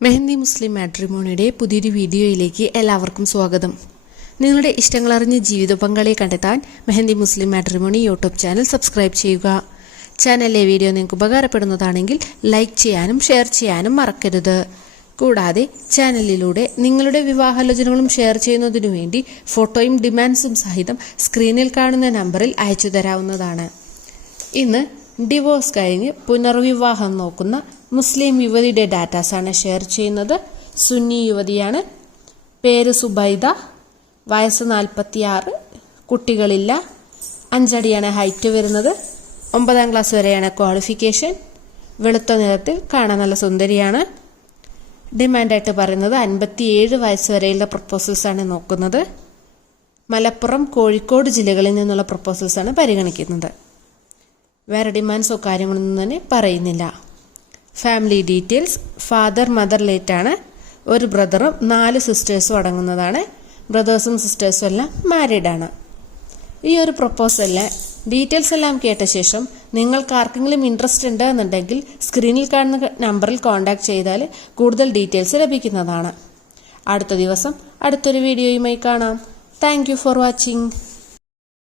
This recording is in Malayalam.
മെഹന്തി മുസ്ലിം മാട്രിമോണിയുടെ പുതിയൊരു വീഡിയോയിലേക്ക് എല്ലാവർക്കും സ്വാഗതം. നിങ്ങളുടെ ഇഷ്ടങ്ങളറിഞ്ഞ ജീവിത പങ്കാളിയെ കണ്ടെത്താൻ മെഹന്തി മുസ്ലിം മാട്രിമോണി യൂട്യൂബ് ചാനൽ സബ്സ്ക്രൈബ് ചെയ്യുക. ചാനലിലെ വീഡിയോ നിങ്ങൾക്ക് ഉപകാരപ്പെടുന്നതാണെങ്കിൽ ലൈക്ക് ചെയ്യാനും ഷെയർ ചെയ്യാനും മറക്കരുത്. കൂടാതെ ചാനലിലൂടെ നിങ്ങളുടെ വിവാഹാലോചനകളും ഷെയർ ചെയ്യുന്നതിനു വേണ്ടി ഫോട്ടോയും ഡിമാൻഡ്സും സഹിതം സ്ക്രീനിൽ കാണുന്ന നമ്പറിൽ അയച്ചു തരാവുന്നതാണ്. ഇന്ന് ഡിവോഴ്സ് കഴിഞ്ഞ് പുനർവിവാഹം നോക്കുന്ന മുസ്ലിം യുവതിയുടെ ഡാറ്റാസാണ് ഷെയർ ചെയ്യുന്നത്. സുന്നി യുവതിയാണ്. പേര് സുബൈദ. വയസ്സ് 46. കുട്ടികളില്ല. 5 അടിയാണ് ഹൈറ്റ് വരുന്നത്. 9ാം ക്ലാസ് വരെയാണ് ക്വാളിഫിക്കേഷൻ. വെളുത്ത നിറത്തിൽ കാണാൻ നല്ല സുന്ദരിയാണ്. ഡിമാൻഡായിട്ട് പറയുന്നത് 57 വയസ്സ് വരെയുള്ള പ്രപ്പോസൽസാണ് നോക്കുന്നത്. മലപ്പുറം, കോഴിക്കോട് ജില്ലകളിൽ നിന്നുള്ള പ്രപ്പോസൽസാണ് പരിഗണിക്കുന്നത്. വേറെ ഡിമാൻഡ്സോ കാര്യങ്ങളൊന്നും തന്നെ പറയുന്നില്ല. ഫാമിലി ഡീറ്റെയിൽസ്: ഫാദർ, മദർ ലേറ്റാണ്. ഒരു ബ്രദറും 4 സിസ്റ്റേഴ്സും അടങ്ങുന്നതാണ്. ബ്രദേഴ്സും സിസ്റ്റേഴ്സും എല്ലാം മാരീഡാണ്. ഈ ഒരു പ്രപ്പോസലിലെ ഡീറ്റെയിൽസ് എല്ലാം കേട്ട ശേഷം നിങ്ങൾക്ക് ആർക്കെങ്കിലും ഇൻട്രസ്റ്റ് ഉണ്ട് എന്നുണ്ടെങ്കിൽ സ്ക്രീനിൽ കാണുന്ന നമ്പറിൽ കോൺടാക്ട് ചെയ്താൽ കൂടുതൽ ഡീറ്റെയിൽസ് ലഭിക്കുന്നതാണ്. അടുത്ത ദിവസം അടുത്തൊരു വീഡിയോയുമായി കാണാം. Thank you for watching.